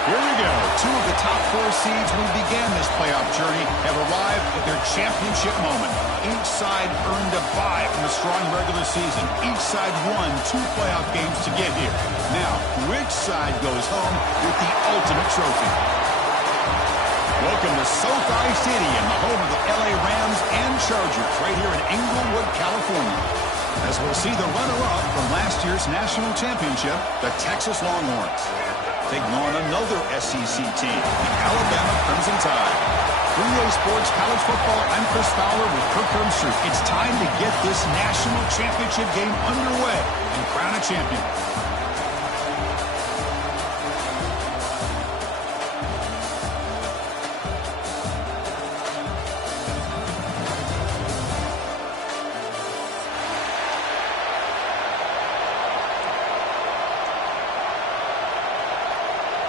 Here we go. Two of the top four seeds when we began this playoff journey have arrived at their championship moment. Each side earned a bye from a strong regular season. Each side won 2 playoff games to get here. Now, which side goes home with the ultimate trophy? Welcome to SoFi Stadium, the home of the LA Rams and Chargers, right here in Inglewood, California. As we'll see the runner-up from last year's national championship, the Texas Longhorns, taking on another SEC team, the Alabama Crimson Tide. 3A Sports College Football, I'm Chris Fowler with Kirk Herbstreit. It's time to get this national championship game underway and crown a champion.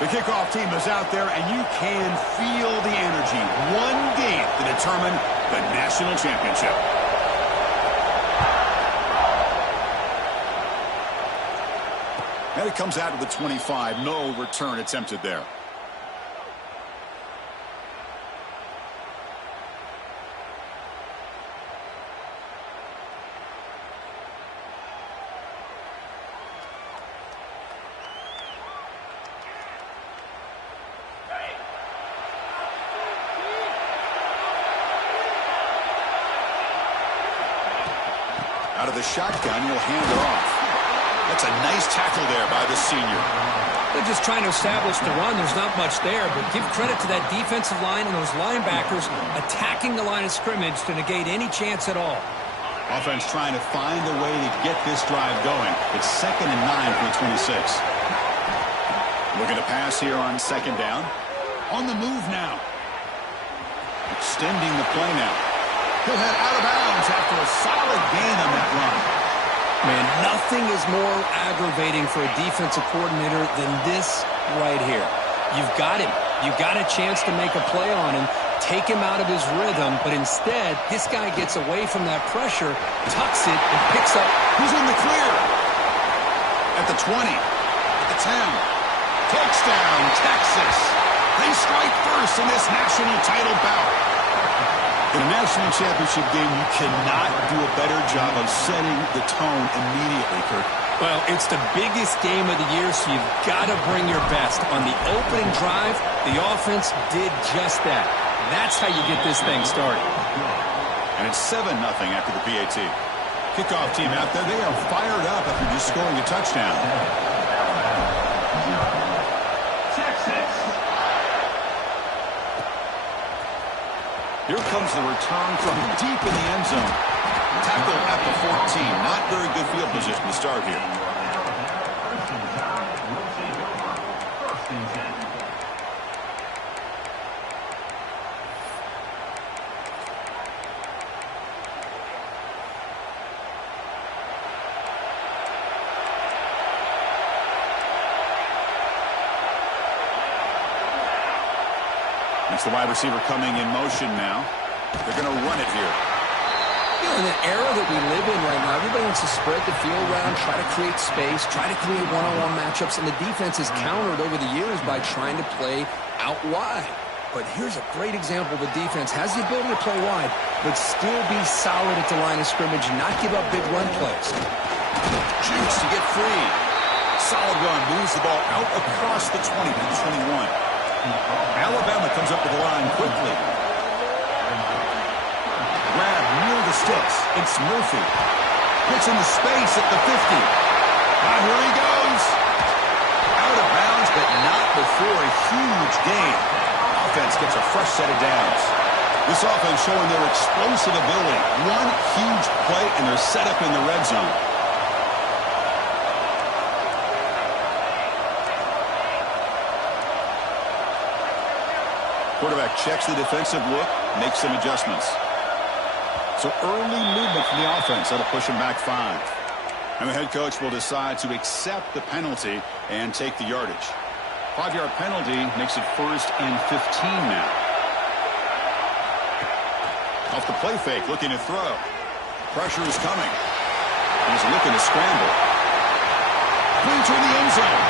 The kickoff team is out there, and you can feel the energy. One game to determine the national championship. And it comes out of the 25. No return attempted there. Out of the shotgun, he'll hand it off. That's a nice tackle there by the senior. They're just trying to establish the run. There's not much there, but give credit to that defensive line and those linebackers attacking the line of scrimmage to negate any chance at all. Offense trying to find a way to get this drive going. It's 2nd and 9 for the 26. Looking to pass here on 2nd down. On the move now. Extending the play now. He'll head out of bounds after a solid gain on that run. Man, nothing is more aggravating for a defensive coordinator than this right here. You've got him. You've got a chance to make a play on him, take him out of his rhythm, but instead, this guy gets away from that pressure, tucks it, and picks up. Who's in the clear? At the 20. At the 10. Touchdown, Texas. They strike first in this national title bout. In a national championship game, you cannot do a better job of setting the tone immediately, Kirk. Well, it's the biggest game of the year, so you've got to bring your best. On the opening drive, the offense did just that. That's how you get this thing started. And it's 7-0 after the PAT. Kickoff team out there, they are fired up after just scoring a touchdown. Here comes the return from deep in the end zone. Tackle at the 14. Not very good field position to start here. It's the wide receiver coming in motion now. They're going to run it here. You know, in the era that we live in right now, everybody wants to spread the field around, try to create space, try to create one-on-one matchups, and the defense has countered over the years by trying to play out wide. But here's a great example. The defense has the ability to play wide, but still be solid at the line of scrimmage and not give up big run plays. Juice to get free. Solid run. Moves the ball out across the 20 to the 21. Alabama comes up to the line quickly. Grab near the sticks. It's Murphy. Gets into space at the 50. Here he goes. Out of bounds, but not before a huge gain. Offense gets a fresh set of downs. This offense showing their explosive ability. One huge play, and they're set up in the red zone. Quarterback checks the defensive look, makes some adjustments. So early movement from the offense. That'll push him back 5. And the head coach will decide to accept the penalty and take the yardage. 5-yard penalty makes it 1st and 15 now. Off the play fake, looking to throw. Pressure is coming. He's looking to scramble. Into the end zone.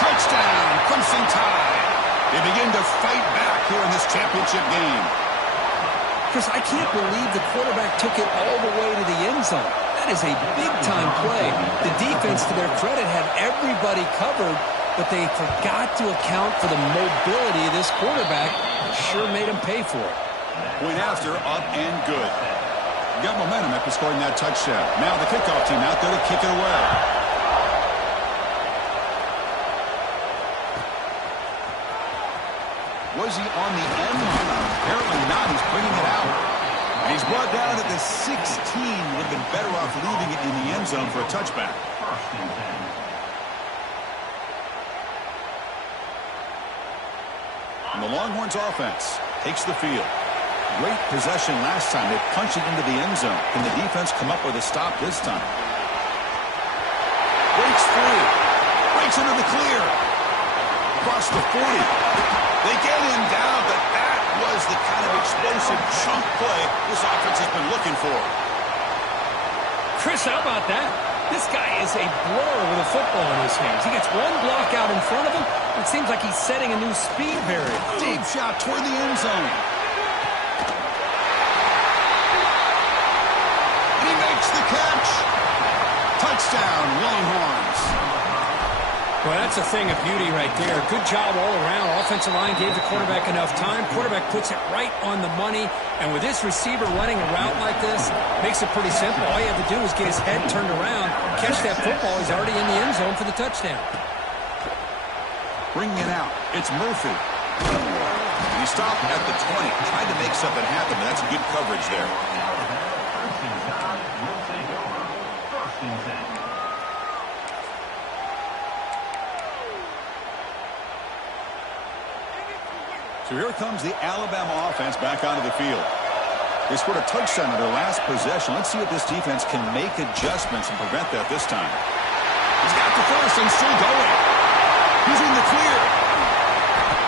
Touchdown, Crimson Tide. They begin to fight back here in this championship game. Chris, I can't believe the quarterback took it all the way to the end zone. That is a big-time play. The defense, to their credit, had everybody covered, but they forgot to account for the mobility of this quarterback. Sure made him pay for it. Point after, up and good. Got momentum after scoring that touchdown. Now the kickoff team out there to kick it away. Was he on the end line? Apparently not. He's bringing it out. And he's brought down at the 16. Would have been better off leaving it in the end zone for a touchback. And the Longhorns offense takes the field. Great possession last time. They punched it into the end zone. Can the defense come up with a stop this time? Breaks free. Breaks into the clear. Across the 40. They get him down, but that was the kind of explosive chunk play this offense has been looking for. Chris, how about that? This guy is a blur with a football in his hands. He gets one block out in front of him. It seems like he's setting a new speed barrier. Deep shot toward the end zone. And he makes the catch. Touchdown, Longhorns. Well, that's a thing of beauty right there. Good job all around. Offensive line gave the quarterback enough time. Quarterback puts it right on the money. And with this receiver running a route like this, makes it pretty simple. All you have to do is get his head turned around, catch that football. He's already in the end zone for the touchdown. Bringing it out. It's Murphy. He stopped at the 20. Tried to make something happen, but that's good coverage there. So here comes the Alabama offense back onto the field. They scored a touchdown on their last possession. Let's see if this defense can make adjustments and prevent that this time. He's got the first and still going. He's in the clear.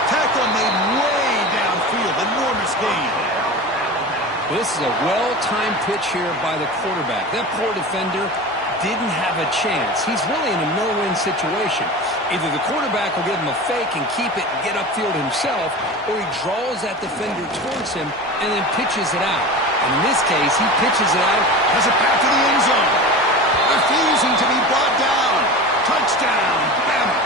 Tackle made way downfield. Enormous gain. This is a well-timed pitch here by the quarterback. That poor defender didn't have a chance. He's really in a no-win situation. Either the quarterback will give him a fake and keep it and get upfield himself, or he draws that defender towards him and then pitches it out. And in this case, he pitches it out, has it back to the end zone. Refusing to be brought down. Touchdown, Bama.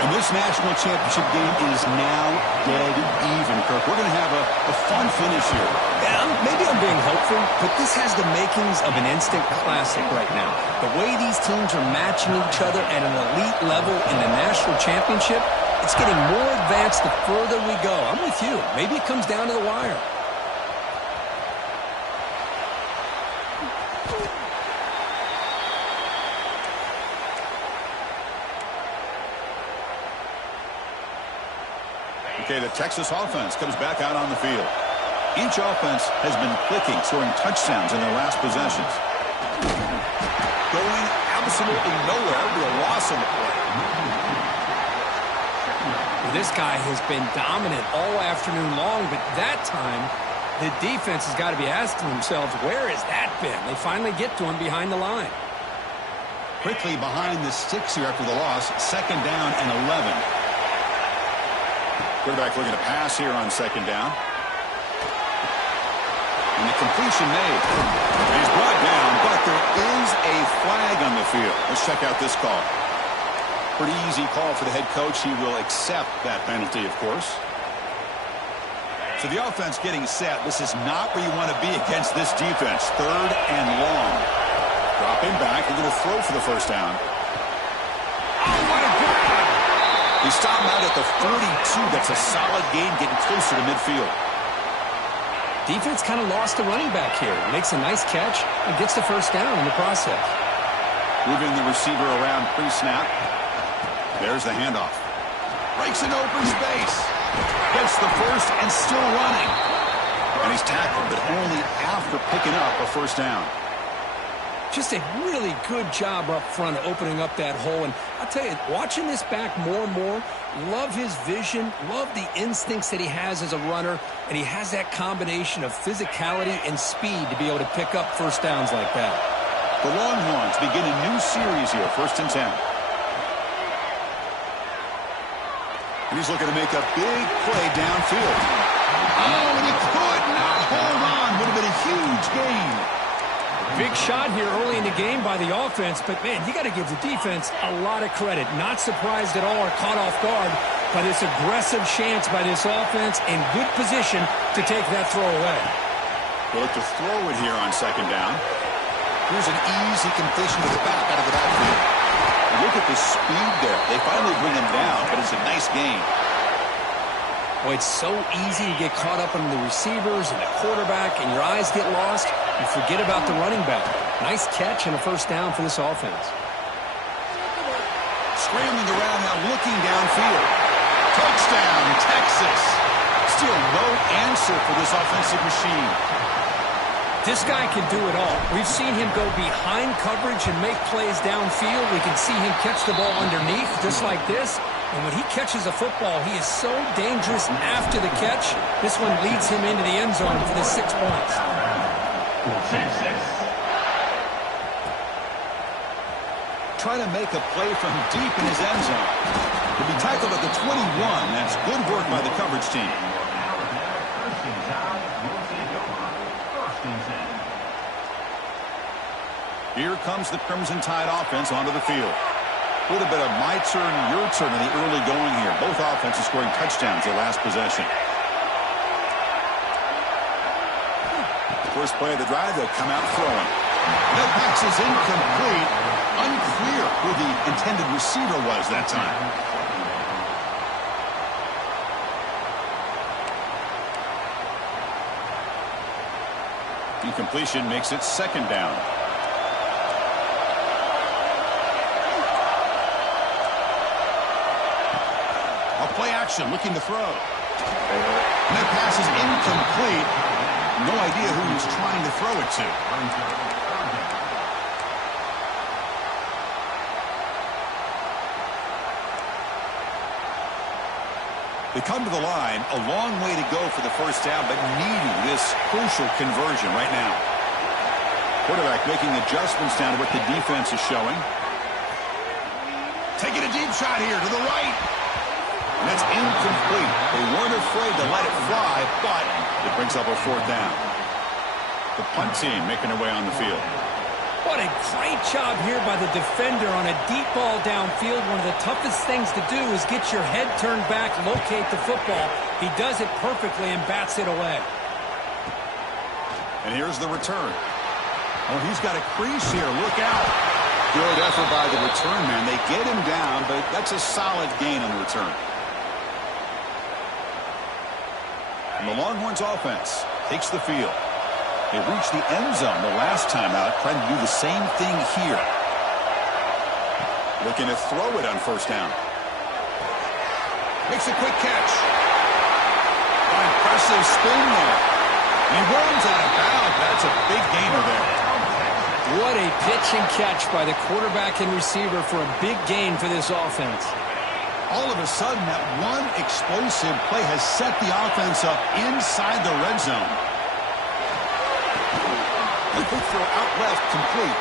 And this national championship game is now dead even, Kirk. We're going to have a fun finish here. Yeah, maybe I'm being hopeful, but this has the makings of an instant classic right now. The way these teams are matching each other at an elite level in the national championship, it's getting more advanced the further we go. I'm with you. Maybe it comes down to the wire. Okay, the Texas offense comes back out on the field. Each offense has been clicking, scoring touchdowns in their last possessions. Going absolutely nowhere with a loss on the play. Well, this guy has been dominant all afternoon long, but that time, the defense has got to be asking themselves, where has that been? They finally get to him behind the line. Quickly behind the sticks here after the loss, 2nd down and 11. Quarterback looking to pass here on 2nd down. And the completion made. He's brought down, but there is a flag on the field. Let's check out this call. Pretty easy call for the head coach. He will accept that penalty, of course. So the offense getting set. This is not where you want to be against this defense. 3rd and long. Dropping back. We're going to throw for the 1st down. Oh, what a grab! He stopped him out at the 42. That's a solid gain, getting closer to midfield. Defense kind of lost the running back here. Makes a nice catch and gets the 1st down in the process. Moving the receiver around pre-snap. There's the handoff. Breaks an open space. Gets the 1st and still running. And he's tackled, but only after picking up a 1st down. Just a really good job up front opening up that hole. And I'll tell you, watching this back more and more, love his vision, love the instincts that he has as a runner, and he has that combination of physicality and speed to be able to pick up 1st downs like that. The Longhorns begin a new series here, 1st and 10. And he's looking to make a big play downfield. Oh, and he could not hold on. Would have been a huge gain. Big shot here early in the game by the offense, but, man, you got to give the defense a lot of credit. Not surprised at all or caught off guard by this aggressive chance by this offense in good position to take that throw away. We'll look to throw it here on second down. Here's an easy completion to the back out of the backfield. Look at the speed there. They finally bring him down, but it's a nice gain. Boy, it's so easy to get caught up on the receivers and the quarterback, and your eyes get lost. You forget about the running back. Nice catch and a first down for this offense. Scrambling around now, looking downfield. Touchdown, Texas. Still no answer for this offensive machine. This guy can do it all. We've seen him go behind coverage and make plays downfield. We can see him catch the ball underneath just like this. And when he catches a football, he is so dangerous after the catch. This one leads him into the end zone for the 6 points. Trying to make a play from deep in his end zone. He'll be tackled at the 21. That's good work by the coverage team. Here comes the Crimson Tide offense onto the field. A little bit of my turn, your turn in the early going here. Both offenses scoring touchdowns their last possession. First play of the drive, they'll come out throwing. That pass is incomplete. Unclear who the intended receiver was that time. Incompletion makes it second down. Play action, looking to throw. And that pass is incomplete. No idea who he's trying to throw it to. They come to the line, a long way to go for the first down, but needing this crucial conversion right now. Quarterback making adjustments down to what the defense is showing. Taking a deep shot here to the right. And that's incomplete. They weren't afraid to let it fly, but it brings up a fourth down. The punt team making their way on the field. What a great job here by the defender on a deep ball downfield. One of the toughest things to do is get your head turned back, locate the football. He does it perfectly and bats it away. And here's the return. Oh, he's got a crease here. Look out. Good effort by the return man. They get him down, but that's a solid gain on the return. And the Longhorns offense takes the field. They reached the end zone the last time out, trying to do the same thing here. Looking to throw it on first down. Makes a quick catch. An impressive spin there. And he runs out of bounds. That's a big gainer there. What a pitch and catch by the quarterback and receiver for a big gain for this offense. All of a sudden, that one explosive play has set the offense up inside the red zone. The quick throw out left, complete.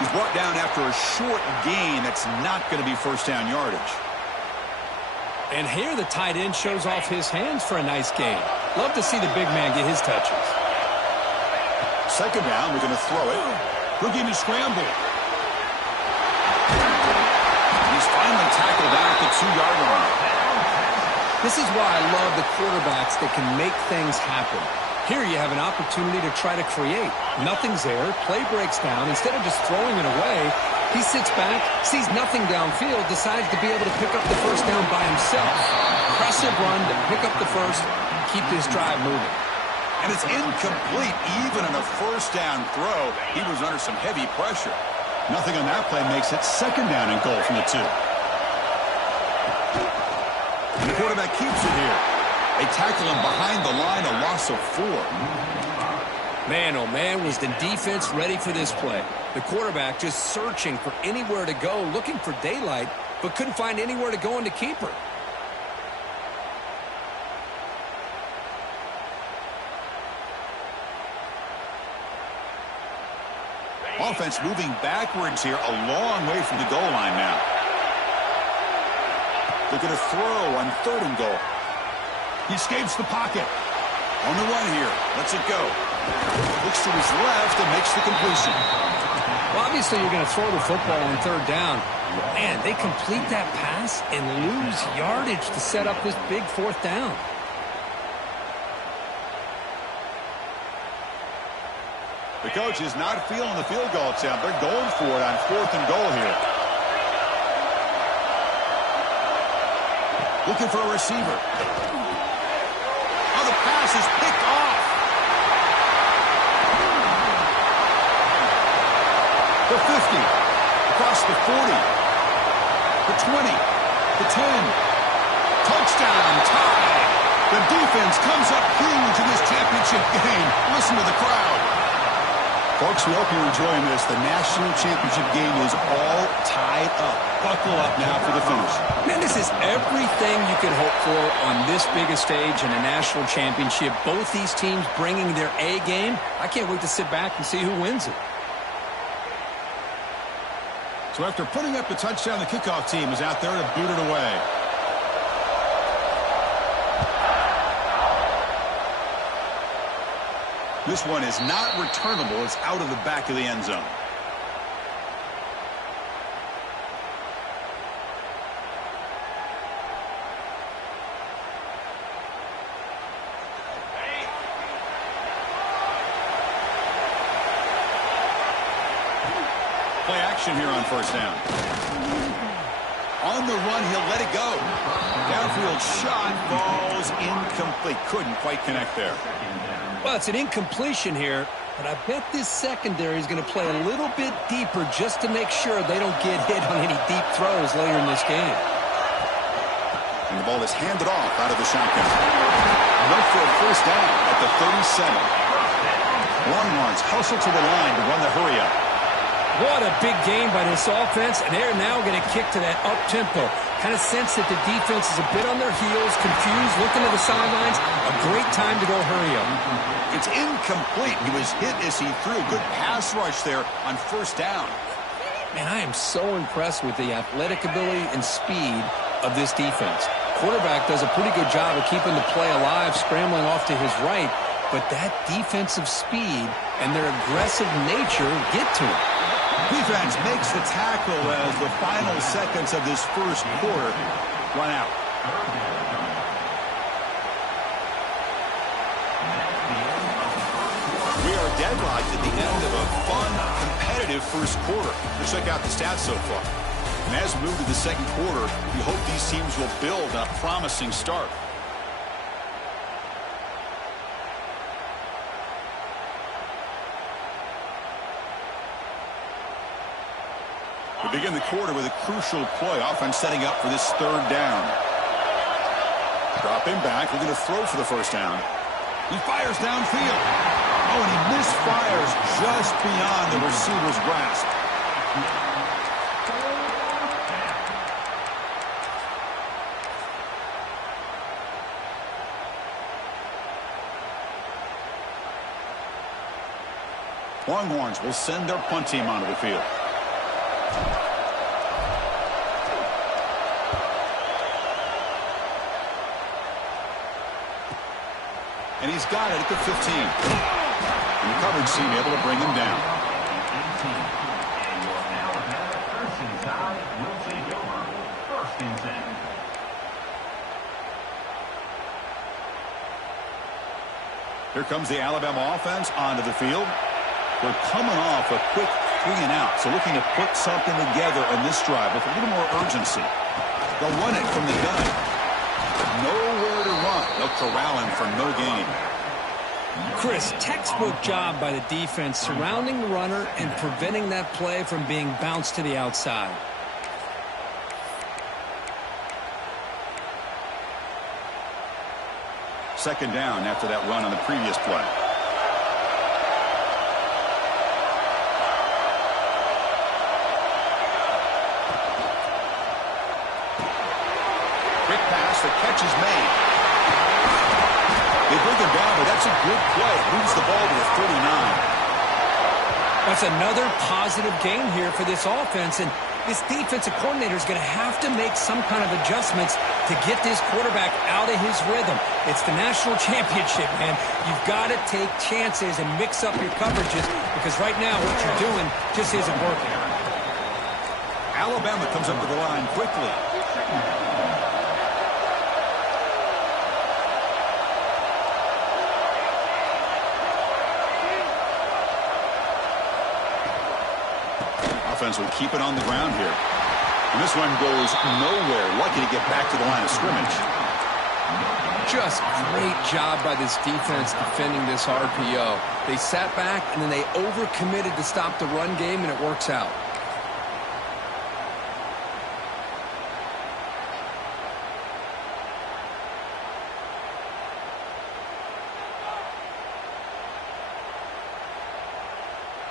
He's brought down after a short gain. That's not going to be first down yardage. And here the tight end shows off his hands for a nice gain. Love to see the big man get his touches. Second down, we're going to throw it. Looking to scramble. He's finally tackled down at the 2-yard line. This is why I love the quarterbacks that can make things happen. Here you have an opportunity to try to create. Nothing's there. Play breaks down. Instead of just throwing it away, he sits back, sees nothing downfield, decides to be able to pick up the first down by himself. Impressive run to pick up the first, keep this drive moving. And it's incomplete. Even in a first down throw, he was under some heavy pressure. Nothing on that play makes it second down and goal from the 2. And the quarterback keeps it here. They tackle him behind the line, a loss of 4. Man, oh man, was the defense ready for this play. The quarterback just searching for anywhere to go, looking for daylight, but couldn't find anywhere to go into keeper. Offense moving backwards here, a long way from the goal line now. They're going to throw on 3rd and goal. He escapes the pocket. On the run here. Lets it go. Looks to his left and makes the completion. Well, obviously, you're going to throw the football on 3rd down. Man, they complete that pass and lose yardage to set up this big 4th down. The coach is not feeling the field goal attempt. They're going for it on 4th and goal here. Looking for a receiver. Oh, the pass is picked off. The 50. Across the 40. The 20. The 10. Touchdown. Tie. The defense comes up huge in this championship game. Listen to the crowd. Folks, we hope you're enjoying this. The national championship game is all tied up. Buckle up now for the finish. Man, this is everything you could hope for on this biggest stage in a national championship. Both these teams bringing their A game. I can't wait to sit back and see who wins it. So after putting up the touchdown, the kickoff team is out there to boot it away. This one is not returnable. It's out of the back of the end zone. Play action here on 1st down. On the run, he'll let it go. Downfield shot falls incomplete. Couldn't quite connect there. Well, it's an incompletion here, but I bet this secondary is going to play a little bit deeper just to make sure they don't get hit on any deep throws later in this game. And the ball is handed off out of the shotgun. Enough for a 1st down at the 37. Longhorns hustle to the line to run the hurry-up. What a big game by this offense, and they're now going to kick to that up-tempo. Kind of sense that the defense is a bit on their heels, confused, looking to the sidelines. A great time to go hurry up. It's incomplete. He was hit as he threw. Good pass rush there on 1st down. Man, I am so impressed with the athletic ability and speed of this defense. Quarterback does a pretty good job of keeping the play alive, scrambling off to his right, but that defensive speed and their aggressive nature get to him. Defense makes the tackle as the final seconds of this 1st quarter run out. We are deadlocked at the end of a fun, competitive 1st quarter. Let's check out the stats so far. And as we move to the 2nd quarter, we hope these teams will build on a promising start. We begin the quarter with a crucial play. Offense setting up for this 3rd down. Dropping back, looking to throw for the 1st down. He fires downfield. Oh, and he misfires just beyond the receiver's grasp. Longhorns will send their punt team onto the field. And he's got it at the 15. And the coverage team able to bring him down. Here comes the Alabama offense onto the field. They're coming off a quick 3-and-out, so looking to put something together on this drive with a little more urgency. They'll run it from the gun. Nowhere to run. They'll corral him for no gain. Chris, textbook job by the defense surrounding the runner and preventing that play from being bounced to the outside. Second down after that run on the previous play. Quick pass, the catch is made. They bring him down, but that's a good play. Moves the ball to the 39. That's another positive game here for this offense, and this defensive coordinator is going to have to make some kind of adjustments to get this quarterback out of his rhythm. It's the national championship, man. You've got to take chances and mix up your coverages because right now what you're doing just isn't working. Alabama comes up to the line quickly. Offense will keep it on the ground here. And this one goes nowhere. Lucky to get back to the line of scrimmage. Just great job by this defense defending this RPO. They sat back and then they overcommitted to stop the run game, and it works out.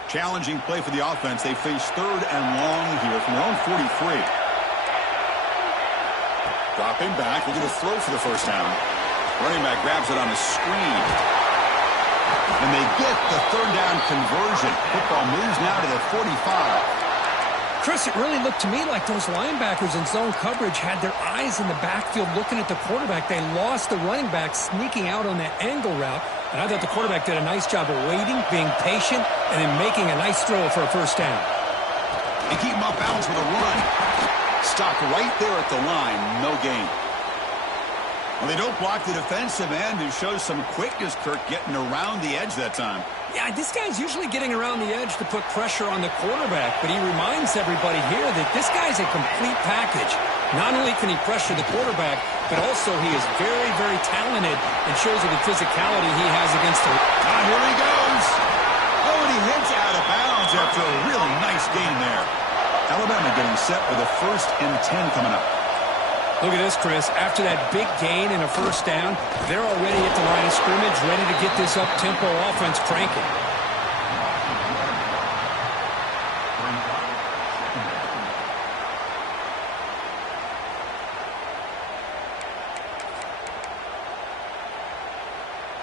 Challenging play for the offense. They face 3rd and long here from their own 43. Dropping back, looking to throw for the first down. Running back grabs it on a screen. And they get the 3rd down conversion. Football moves now to the 45. Chris, it really looked to me like those linebackers in zone coverage had their eyes in the backfield looking at the quarterback. They lost the running back sneaking out on that angle route. And I thought the quarterback did a nice job of waiting, being patient, and then making a nice throw for a first down. And keep him off balance with a run. Stopped right there at the line. No gain. Well, they don't block the defensive end, who shows some quickness, Kirk, getting around the edge that time. Yeah, this guy's usually getting around the edge to put pressure on the quarterback, but he reminds everybody here that this guy's a complete package. Not only can he pressure the quarterback, but also he is very, very talented and shows you the physicality he has against the... Ah, here he goes. Oh, and he hits out of bounds after a really nice gain there. Alabama getting set for the 1st and 10 coming up. Look at this, Chris. After that big gain and a first down, they're already at the line of scrimmage, ready to get this up-tempo offense cranking.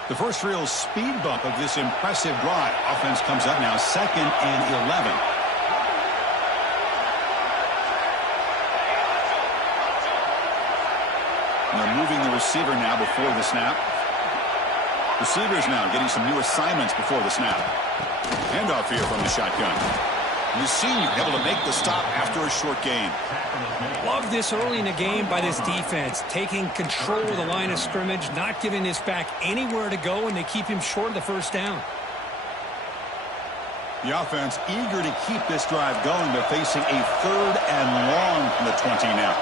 The first real speed bump of this impressive drive. Offense comes up now 2nd and 11. And they're moving the receiver now before the snap. Receivers now getting some new assignments before the snap. Handoff here from the shotgun. And the senior able to make the stop after a short gain. Love this early in the game by this defense, taking control of the line of scrimmage, not giving this back anywhere to go, and they keep him short of the first down. The offense eager to keep this drive going, but facing a 3rd and long from the 20 now.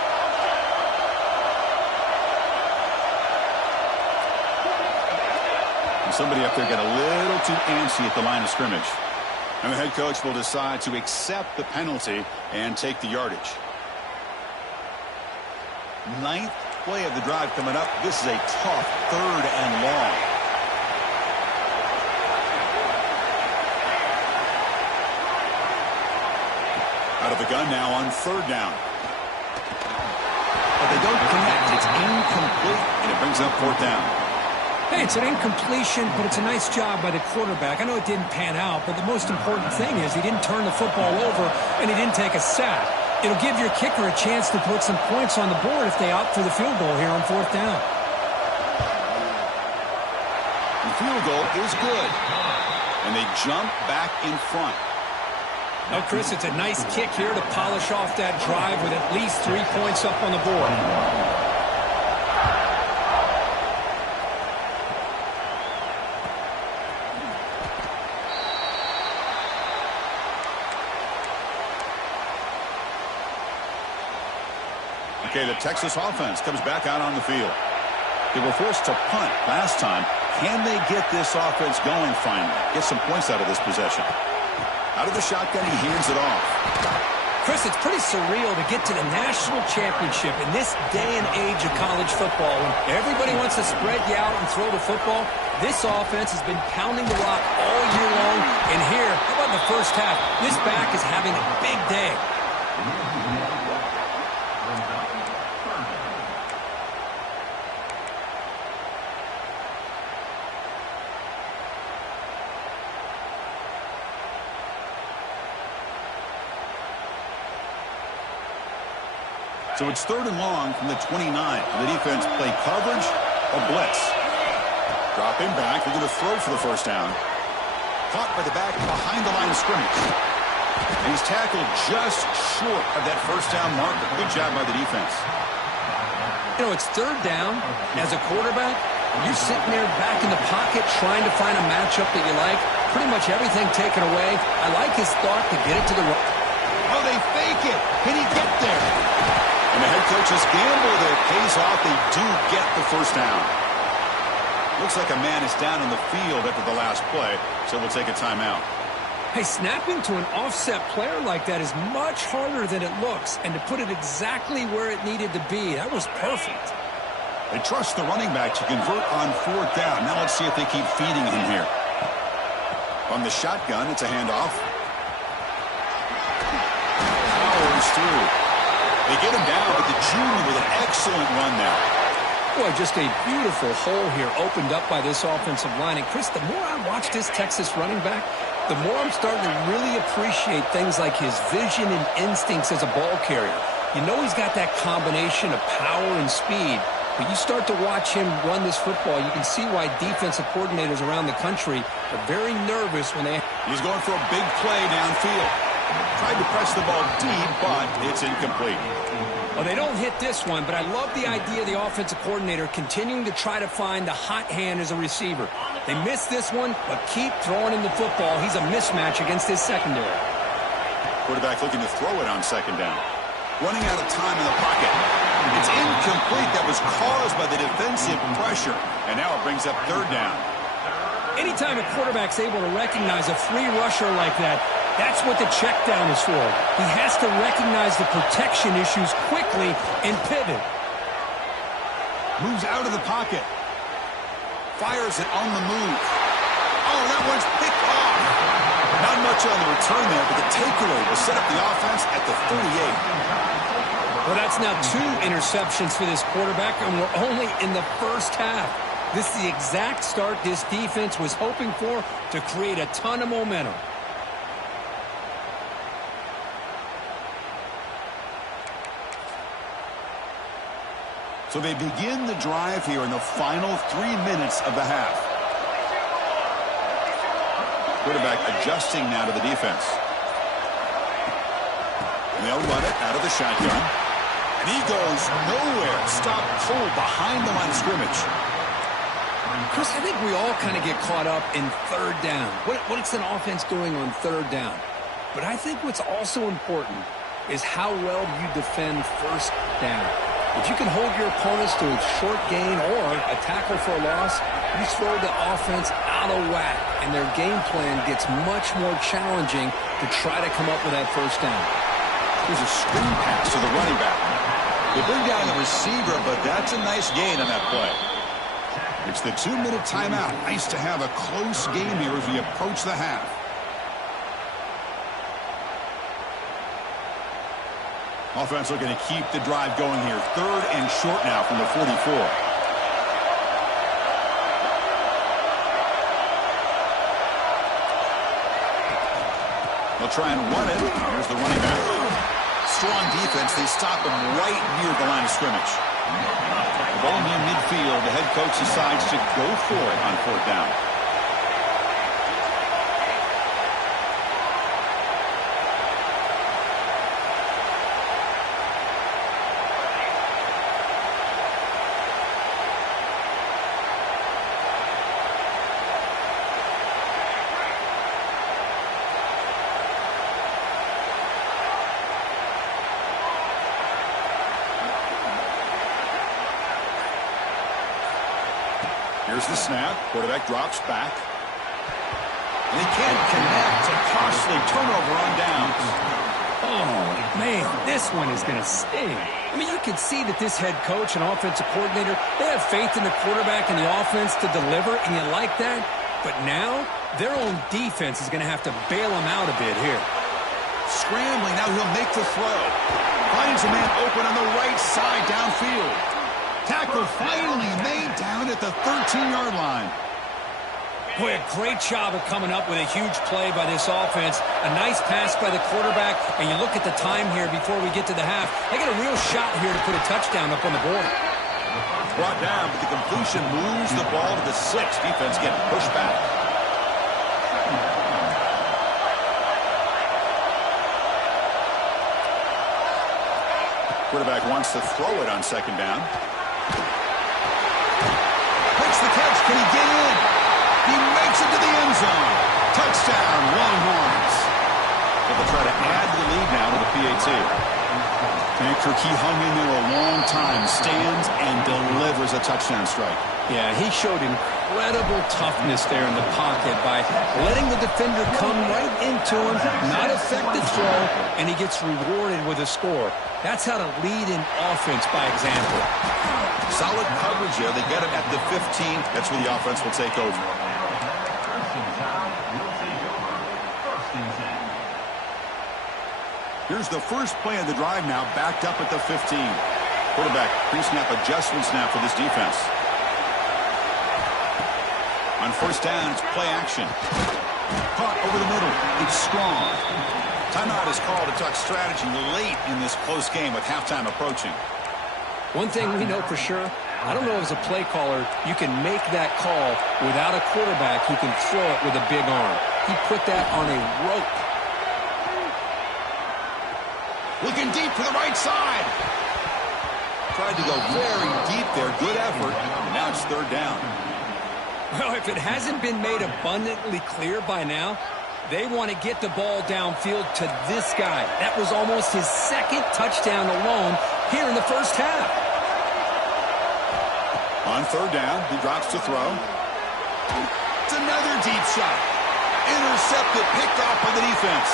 And somebody up there got a little too antsy at the line of scrimmage. And the head coach will decide to accept the penalty and take the yardage. 9th play of the drive coming up. This is a tough 3rd and long. Out of the gun now on 3rd down. But they don't connect. It's incomplete, and it brings up 4th down. Hey, it's an incompletion, but it's a nice job by the quarterback. I know it didn't pan out, but the most important thing is he didn't turn the football over, and he didn't take a sack. It'll give your kicker a chance to put some points on the board if they opt for the field goal here on 4th down. The field goal is good, and they jump back in front. Now, Chris, it's a nice kick here to polish off that drive with at least 3 points up on the board. Okay, the Texas offense comes back out on the field. They were forced to punt last time. Can they get this offense going finally? Get some points out of this possession. Out of the shotgun, he hands it off. Chris, it's pretty surreal to get to the national championship in this day and age of college football when everybody wants to spread you out and throw the football. This offense has been pounding the rock all year long. And here, how about in the first half? This back is having a big day. So it's 3rd and long from the 29. The defense play coverage or blitz. Dropping back. They're going to throw for the first down. Caught by the back behind the line of scrimmage. And he's tackled just short of that first down marker. Good job by the defense. You know, it's 3rd down. As a quarterback, you're sitting there back in the pocket trying to find a matchup that you like. Pretty much everything taken away. I like his thought to get it to the right. Oh, they fake it. Can he get there? And the head coach's gamble there pays off. They do get the first down. Looks like a man is down in the field after the last play, so we'll take a timeout. Hey, snapping to an offset player like that is much harder than it looks. And to put it exactly where it needed to be, that was perfect. They trust the running back to convert on 4th down. Now let's see if they keep feeding him here. On the shotgun, it's a handoff. Powers through. They get him down, but the junior with an excellent run there. Boy, just a beautiful hole here opened up by this offensive line. And, Chris, the more I watch this Texas running back, the more I'm starting to really appreciate things like his vision and instincts as a ball carrier. You know he's got that combination of power and speed, but you start to watch him run this football, you can see why defensive coordinators around the country are very nervous when they... He's going for a big play downfield. Tried to press the ball deep, but it's incomplete. Well, they don't hit this one, but I love the idea of the offensive coordinator continuing to try to find the hot hand as a receiver. They missed this one, but keep throwing him the football. He's a mismatch against his secondary. Quarterback looking to throw it on 2nd down. Running out of time in the pocket. It's incomplete. That was caused by the defensive pressure. And now it brings up 3rd down. Anytime a quarterback's able to recognize a free rusher like that, that's what the check down is for. He has to recognize the protection issues quickly and pivot. Moves out of the pocket. Fires it on the move. Oh, that one's picked off. Not much on the return there, but the takeaway will set up the offense at the 38. Well, that's now 2 interceptions for this quarterback, and we're only in the first half. This is the exact start this defense was hoping for to create a ton of momentum. So they begin the drive here in the final 3 minutes of the half. Quarterback adjusting now to the defense. And they'll run it out of the shotgun. And he goes nowhere. Stop cold behind the line of scrimmage. Chris, I think we all kind of get caught up in 3rd down. What's an offense doing on 3rd down? But I think what's also important is how well you defend 1st down. If you can hold your opponents to a short gain or a tackle for a loss, you throw the offense out of whack, and their game plan gets much more challenging to try to come up with that 1st down. Here's a screen pass to the running back. They bring down the receiver, but that's a nice gain on that play. It's the 2-minute timeout. Nice to have a close game here as we approach the half. Offense looking to keep the drive going here. 3rd and short now from the 44. They'll try and run it. Here's the running back. Strong defense. They stop him right near the line of scrimmage. The ball near midfield. The head coach decides to go for it on 4th down. Here's the snap. Quarterback drops back. And he can't connect. A costly turnover on downs. Oh, man, this one is going to sting. I mean, you can see that this head coach and offensive coordinator, they have faith in the quarterback and the offense to deliver, and you like that. But now, their own defense is going to have to bail them out a bit here. Scrambling. Now he'll make the throw. Finds a man open on the right side downfield. Tackle finally made down at the 13-yard line. Boy, a great job of coming up with a huge play by this offense. A nice pass by the quarterback, and you look at the time here before we get to the half. They got a real shot here to put a touchdown up on the board. Brought down, but the completion moves the ball to the 6. Defense getting pushed back. Quarterback wants to throw it on 2nd down. Makes the catch. Can he get in? He makes it to the end zone. Touchdown, Longhorns. They'll try to add the lead now to the PAT. Tankirk, he hung in there a long time, stands and delivers a touchdown strike. Yeah, he showed incredible toughness there in the pocket by letting the defender come right into him. Not effective throw, and he gets rewarded with a score. That's how to lead an offense by example. Solid coverage there. They get him at the 15. That's where the offense will take over. Here's the first play of the drive now, backed up at the 15. Quarterback pre-snap adjustment snap for this defense. On 1st down, it's play action. Caught over the middle. It's strong. Timeout is called to talk strategy late in this close game with halftime approaching. One thing we know for sure, I don't know as a play caller, you can make that call without a quarterback who can throw it with a big arm. He put that on a rope. Looking deep to the right side. Tried to go very deep there. Good effort. And now it's 3rd down. Well, if it hasn't been made abundantly clear by now, they want to get the ball downfield to this guy. That was almost his 2nd touchdown alone here in the first half. On 3rd down, he drops to throw. It's another deep shot. Intercepted, picked off by the defense.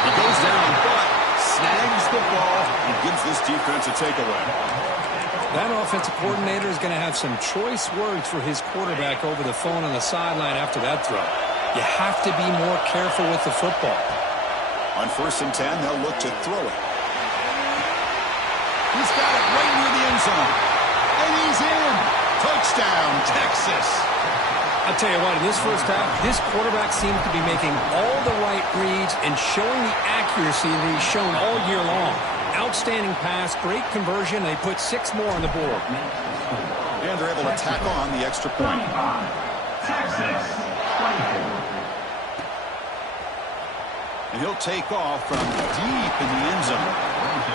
He goes down, but snags the ball and gives this defense a takeaway. That offensive coordinator is going to have some choice words for his quarterback over the phone on the sideline after that throw. You have to be more careful with the football. On 1st and 10, they'll look to throw it. He's got it right near the end zone. And he's in. Touchdown, Texas. I'll tell you what, in this first half, this quarterback seems to be making all the right reads and showing the accuracy that he's shown all year long. Outstanding pass, great conversion. They put 6 more on the board. And they're able to tack on the extra point. Texas, 24. And he'll take off from deep in the end zone.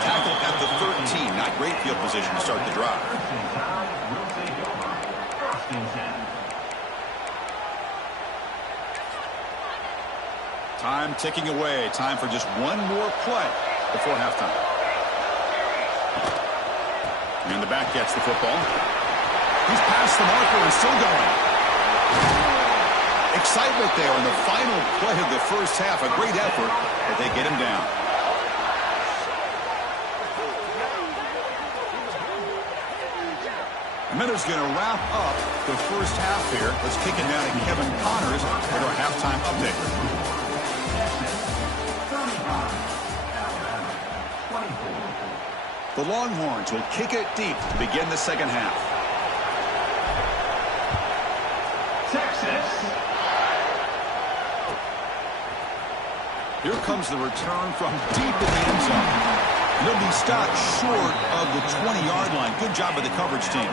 Tackled at the 13. Not great field position to start the drive. Time ticking away. Time for just one more play before halftime. And the back gets the football. He's past the marker and still going. Excitement there in the final play of the first half. A great effort, but they get him down. The Miners going to wrap up the first half here. Let's kick it down to Kevin Connors with our halftime update. The Longhorns will kick it deep to begin the second half. Texas. Here comes the return from deep in the end zone. And he'll be stopped short of the 20-yard line. Good job by the coverage team.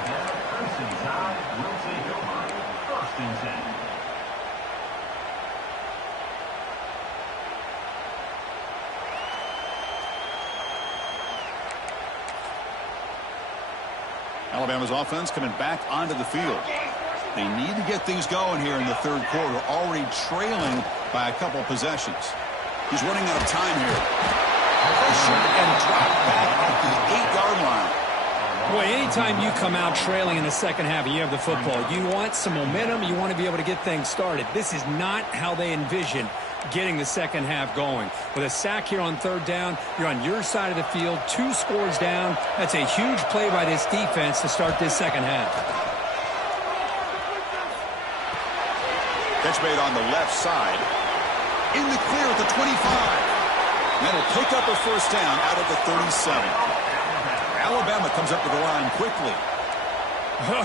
Alabama's offense coming back onto the field. They need to get things going here in the third quarter, already trailing by a couple possessions. He's running out of time here. Pressure and dropped back at the 8-yard line. Boy, anytime you come out trailing in the second half and you have the football, you want some momentum, you want to be able to get things started. This is not how they envision getting the second half going. With a sack here on 3rd down, you're on your side of the field, 2 scores down. That's a huge play by this defense to start this second half. Catch made on the left side. In the clear at the 25. That'll pick up a first down out of the 37. Alabama comes up to the line quickly.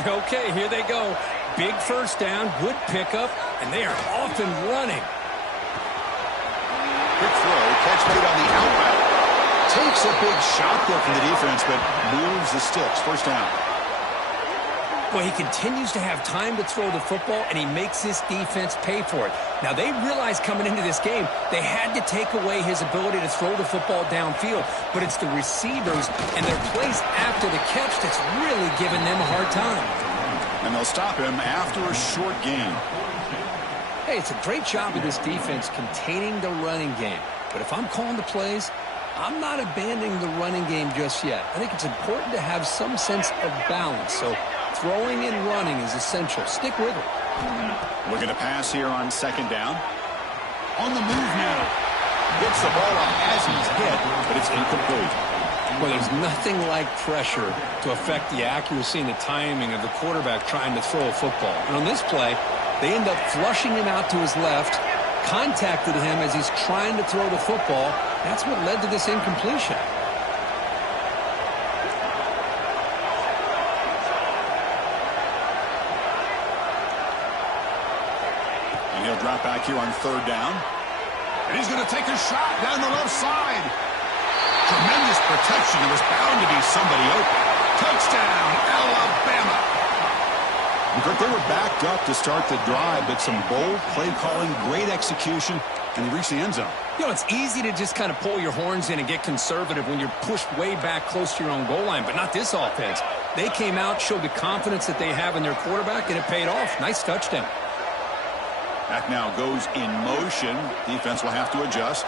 Okay, here they go. Big first down, good pickup, and they are off and running. Quick throw, catch made on the out route. Takes a big shot there from the defense, but moves the sticks. First down. Well, he continues to have time to throw the football, and he makes this defense pay for it. Now, they realized coming into this game they had to take away his ability to throw the football downfield, but it's the receivers and their plays after the catch that's really giving them a hard time. And they'll stop him after a short gain. Hey, it's a great job of this defense containing the running game. But if I'm calling the plays, I'm not abandoning the running game just yet. I think it's important to have some sense of balance. So throwing and running is essential. Stick with it. Looking to pass here on second down. On the move now. Gets the ball up as he's hit, but it's incomplete. Well, there's nothing like pressure to affect the accuracy and the timing of the quarterback trying to throw a football. And on this play, they end up flushing him out to his left, contacted him as he's trying to throw the football. That's what led to this incompletion. And he'll drop back here on third down. And he's going to take a shot down the left side. Tremendous protection. There was bound to be somebody open. Touchdown, Alabama. They were backed up to start the drive, but some bold play calling, great execution, and they reached the end zone. You know, it's easy to just kind of pull your horns in and get conservative when you're pushed way back close to your own goal line, but not this offense. They came out, showed the confidence that they have in their quarterback, and it paid off. Nice touchdown. Back now goes in motion. Defense will have to adjust.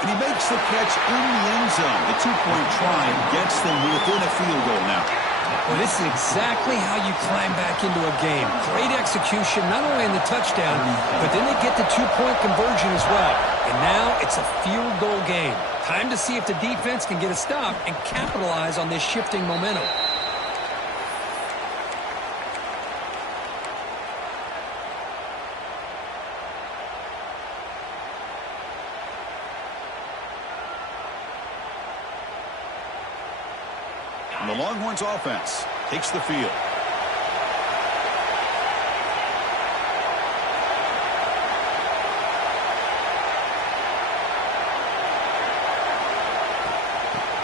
And he makes the catch in the end zone. The two-point try gets them within a field goal now. Well, this is exactly how you climb back into a game. Great execution, not only in the touchdown, but then they get the two-point conversion as well. And now it's a field goal game. Time to see if the defense can get a stop and capitalize on this shifting momentum. And the Longhorns offense takes the field.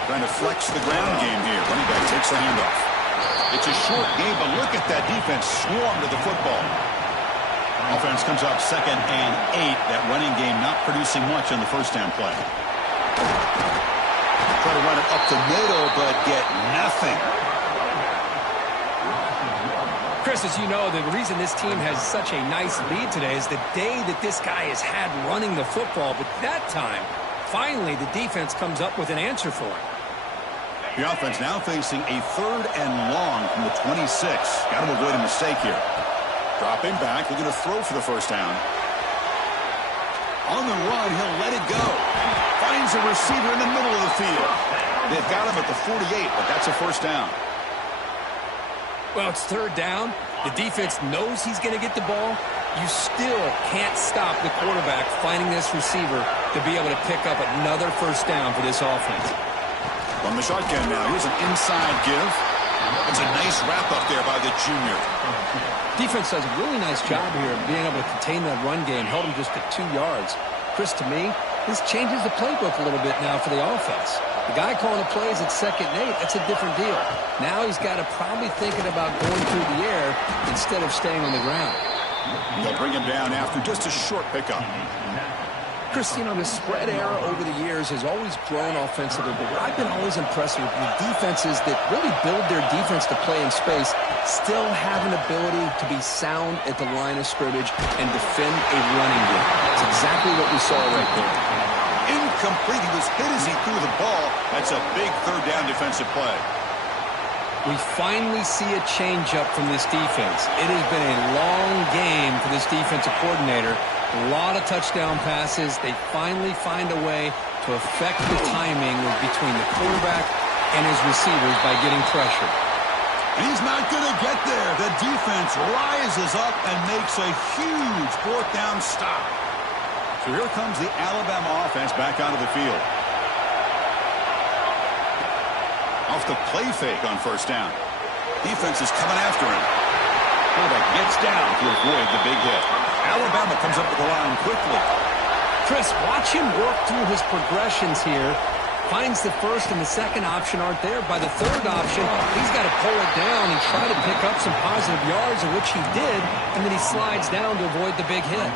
Trying to flex the ground game here. Running back takes the handoff. It's a short game, but look at that defense swarm to the football. Offense comes up 2nd and 8. That running game not producing much on the first down play. Try to run it up the middle, but get nothing. Chris, as you know, the reason this team has such a nice lead today is the day that this guy has had running the football. But that time, finally, the defense comes up with an answer for him. The offense now facing a 3rd and long from the 26. Got to avoid a mistake here. Dropping back, looking to throw for the first down. On the run, he'll let it go. Finds a receiver in the middle of the field. They've got him at the 48, but that's a first down. Well, it's 3rd down. The defense knows he's going to get the ball. You still can't stop the quarterback finding this receiver to be able to pick up another first down for this offense. From the shotgun now, here's an inside give. It's a nice wrap up there by the junior. Defense does a really nice job here of being able to contain that run game, held him just at 2 yards. Chris, to me, this changes the playbook a little bit now for the offense. The guy calling the plays at 2nd and 8, that's a different deal. Now he's got to probably thinking about going through the air instead of staying on the ground. They'll bring him down after just a short pickup. Chris, you know, the spread era over the years has always grown offensively, but what I've been always impressed with the defenses that really build their defense to play in space still have an ability to be sound at the line of scrimmage and defend a running game. It's exactly what we saw right there. Incomplete. He was hit as he threw the ball. That's a big 3rd down defensive play. We finally see a change-up from this defense. It has been a long game for this defensive coordinator. A lot of touchdown passes. They finally find a way to affect the timing between the quarterback and his receivers by getting pressure. And he's not going to get there. The defense rises up and makes a huge 4th down stop. So here comes the Alabama offense back onto the field. Off the play fake on first down. Defense is coming after him. Quarterback gets down to avoid the big hit. Alabama comes up with the line quickly. Chris, watch him work through his progressions here. Finds the first and the second option aren't there. By the third option, he's got to pull it down and try to pick up some positive yards, of which he did, and then he slides down to avoid the big hit.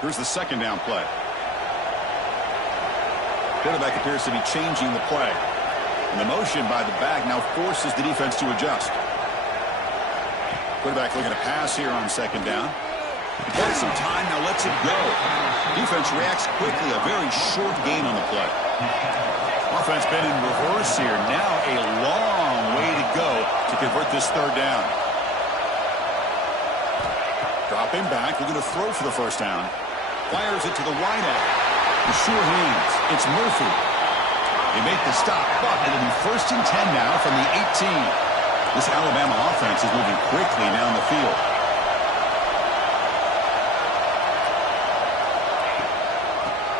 Here's the second down play. Quarterback appears to be changing the play. And the motion by the back now forces the defense to adjust. Quarterback looking to pass here on second down. He got some time, now lets it go. Defense reacts quickly, a very short gain on the play. Offense been in reverse here. Now a long way to go to convert this third down. Dropping back, looking to throw for the first down. Fires it to the wideout. The sure hands. It's Murphy. They make the stop, but it'll be 1st and 10 now from the 18. This Alabama offense is moving quickly down the field.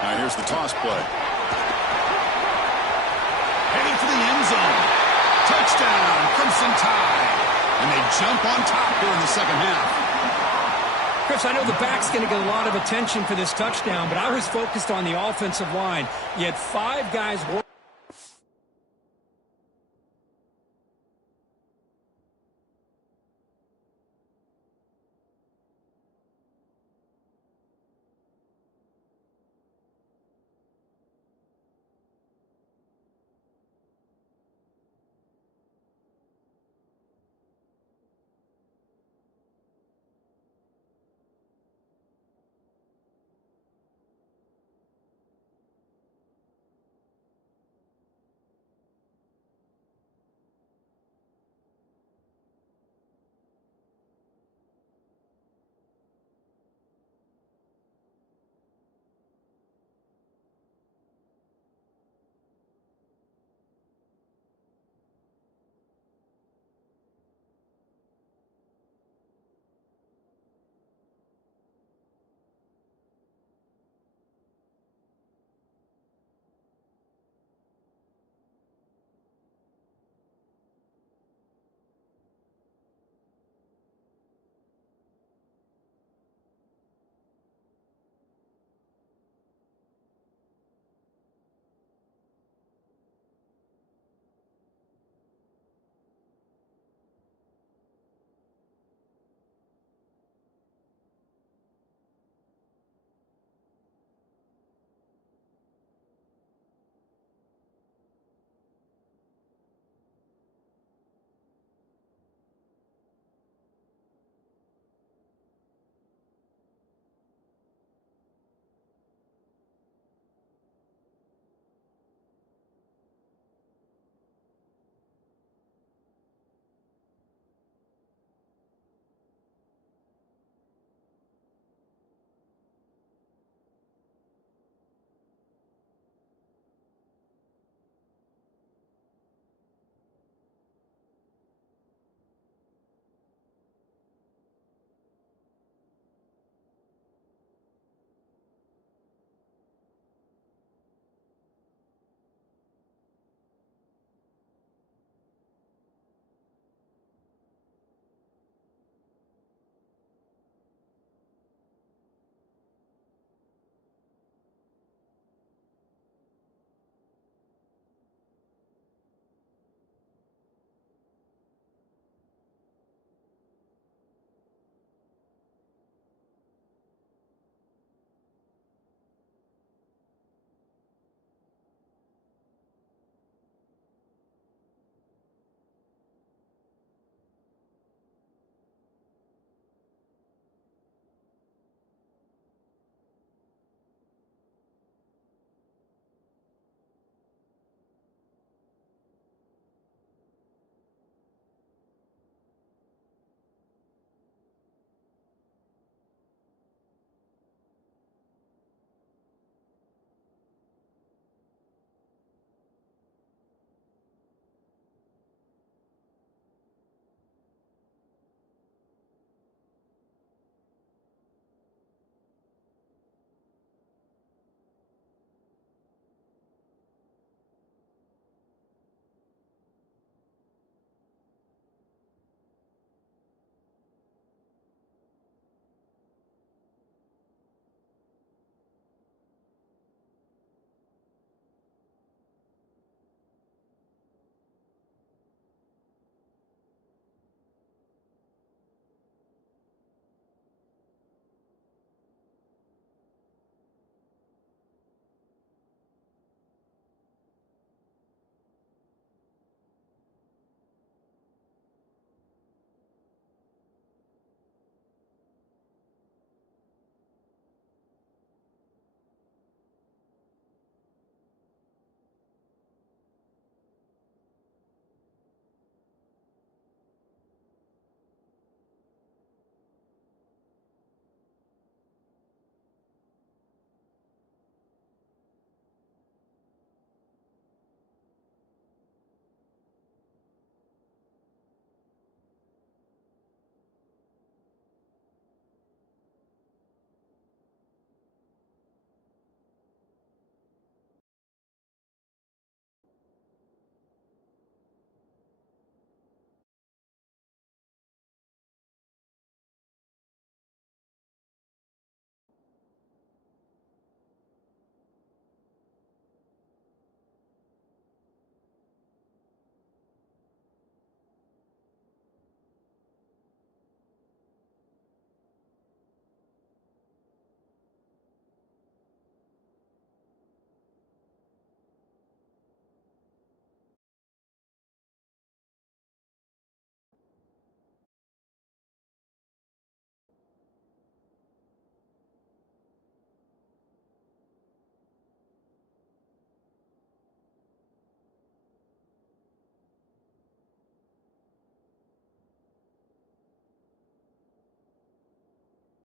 Now here's the toss play. Heading for the end zone. Touchdown, Crimson Tide. And they jump on top here in the second half. Chris, I know the back's going to get a lot of attention for this touchdown, but I was focused on the offensive line. You had 5 guys working.